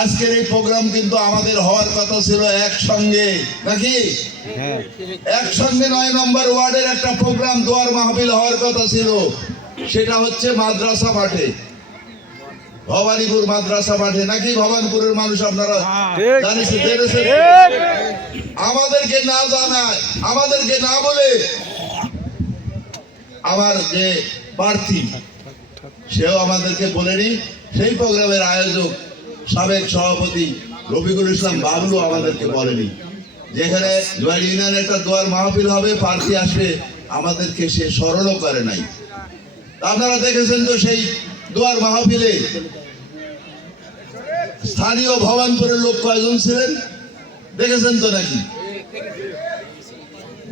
আজকের এই প্রোগ্রাম কিন্তু আমাদের হওয়ার কথা ছিল একসঙ্গে, নাকি? একসঙ্গে ৯ নম্বর ওয়ার্ডের একটা প্রোগ্রাম দোয়ার মাহফিল হওয়ার কথা ছিল। সেটা হচ্ছে মাদ্রাসা মাঠে, ভবানীপুর মাদ্রাসা মাঠে, নাকি? ভবানীপুরের মানুষ আপনারা জেনেছেন। আমাদেরকে না জানায়, আমাদেরকে না বলে আমার যে প্রার্থী সেও আমাদেরকে বলেনি। সেই প্রোগ্রামের আয়োজক সাবেক সভাপতি রফিকুল ইসলাম বাবলু আমাদেরকে বলেনি যেখানে জুয়ার ইউনিয়নে একটা দোয়ার মাহফিল হবে, প্রার্থী আসবে, আমাদেরকে সে স্মরণও করে নাই। আপনারা দেখেছেন তো সেই দোয়ার মাহফিলে স্থানীয় ভবানপুরের লোক কয়জন ছিলেন দেখেছেন তো নাকি?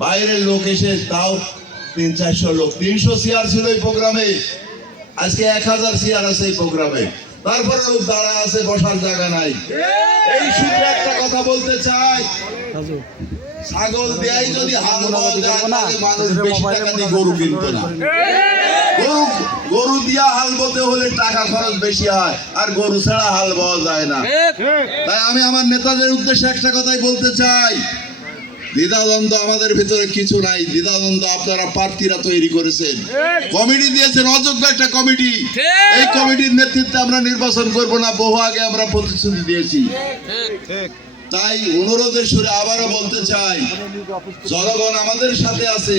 বাইরের লোক এসে তাও ৩০০-৪০০ লোক। ৩০০ চেয়ার ছিল এই প্রোগ্রামে, আজকে ১০০০ চেয়ার আছে এই প্রোগ্রামে। তারপরে লোক দাঁড়া আছে, বসার জায়গা নাই। এই সূত্রে একটা কথা বলতে চাই, ছাগল দেয় যদি হাল বওয়া যায় তাহলে মানুষ বেশি টাকা দিয়ে গরু কিনতো না। গরু দিয়া হাল বতে হলে টাকা খরচ বেশি হয়, আর গরু ছাড়া হাল বওয়া যায় না। তাই আমি আমার নেতাদের উদ্দেশ্যে একটা কথাই বলতে চাই, দ্বিধাদ্বন্দ্ব আমাদের ভিতরে কিছু নাই। দ্বিধাদ্বন্দ্ব আপনারা প্রার্থীরা তৈরি করেছেন, কমিটি দিয়েছেন, অযোগ্য একটা কমিটি। এই কমিটির নেতৃত্বে আমরা নির্বাচন করব না, বহু আগে আমরা প্রতিশ্রুতি দিয়েছি। তাই অনুরোধের সুরে আবারও বলতে চাই, জনগণ আমাদের সাথে আছে।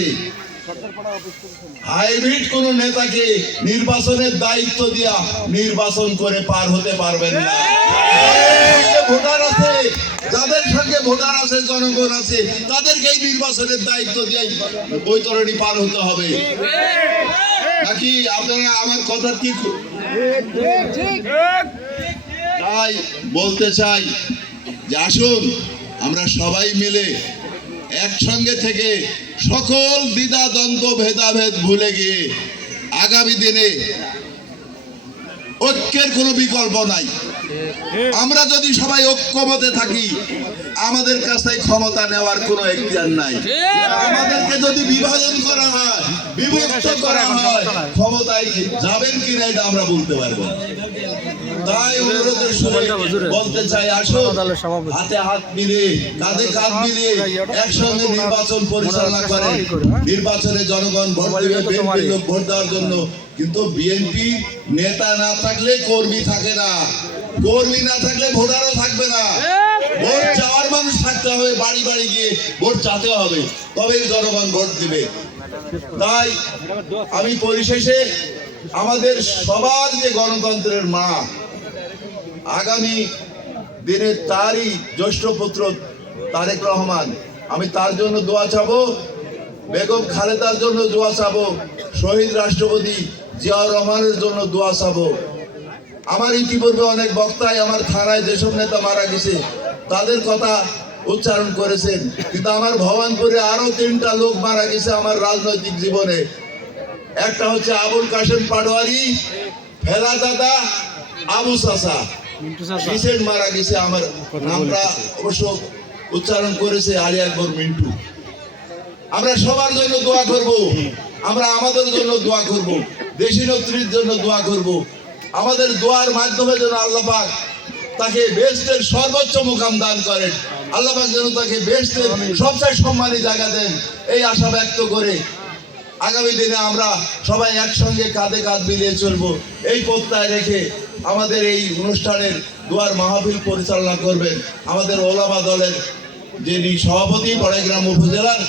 হাইব্রিড কোন নেতাকে নির্বাচনের দায়িত্ব দিয়া নির্বাচন করে পার হতে পারবেন না। ভোটার আছে, যাদের সঙ্গে ভোটার আছে, জনগণ আছে, তাদেরকেই নির্বাচনের দায়িত্ব দিয়ে বৈতরণী পার হতে হবে, নাকি? আপনারা আমার কথা কি? তাই বলতে চাই যে আসুন আমরা সবাই মিলে একসঙ্গে থেকে সকল দ্বিধা দ্বন্দ্ব ভেদাভেদ ভুলে গিয়ে আগামী দিনে ঐক্যের কোনো বিকল্প নাই। আমরা যদি সবাই ঐক্যমতে থাকি, আমাদের কাছে ক্ষমতা নেওয়ার কোনো এখতিয়ার নাই। আমাদেরকে যদি বিভাজন করা হয়, বিভক্ত করা হয়, ক্ষমতায় যাবেন কিনা এটা আমরা বলতে পারবো। তাই অনুরোধের সুরে বলতে চাই, আসুন হাতে হাত মিলিয়ে, কাঁধে কাঁধ মিলিয়ে একসঙ্গে নির্বাচন পরিচালনা করেন। নির্বাচনে জনগণ ভোট দেবে, বিএনপির লোক ভোট দেওয়ার জন্য। কিন্তু বিএনপি নেতা না থাকলে কর্মী থাকে না, কর্মী না থাকলে ভোটারও থাকবে না। ভোট চাওয়ার মানুষ থাকতে হবে, বাড়ি বাড়ি গিয়ে ভোট চাতে হবে, তবেই জনগণ ভোট দিবে। তাই আমি পরিশেষে আমাদের সবার যে গণতন্ত্রের মা, আগামী দিনে তারই জ্যেষ্ঠ পুত্র তারেক রহমান, আমি তার জন্য দোয়া চাবো, বেগম খালেদার জন্য দোয়া চাবো, শহীদ রাষ্ট্রপতি জিয়াউর রহমানের জন্য দোয়া চাবো। আমার ইতিপূর্বে অনেক বক্তাই আমার থানায় যেসব নেতা মারা গেছে তাদের কথা উচ্চারণ করেছেন, কিন্তু আমার ভবানপুরে আরো 3টা লোক মারা গেছে আমার রাজনৈতিক জীবনে। একটা হচ্ছে আবুল কাশেম পাটোয়ারি, ফেলা দাদা, আবু চাচা রিসেন্ট মারা গেছে। আমার নামটা অবশ্য উচ্চারণ করেছে আলী আকবর মিন্টু। আমরা সবার জন্য দোয়া করব, আমরা আমাদের জন্য দোয়া করব, দেশি নেত্রীর জন্য দোয়া করব। আমাদের দোয়ার মাধ্যমে যেন আল্লাহ পাক তাকে বেহেশতের সর্বোচ্চ মুকাম দান করেন, আল্লাহ পাক যেন তাকে বেহেশতের সবচেয়ে সম্মানী জায়গা দেন, এই আশা ব্যক্ত করে আগামী দিনে আমরা সবাই একসঙ্গে কাঁধে কাঁধ মিলিয়ে চলবো, এই প্রত্যয় রেখে আমাদের এই অনুষ্ঠানের দোয়ার মাহফিল পরিচালনা করবেন আমাদের ওলামা দলের যিনি সভাপতি বড়াইগ্রাম উপজেলার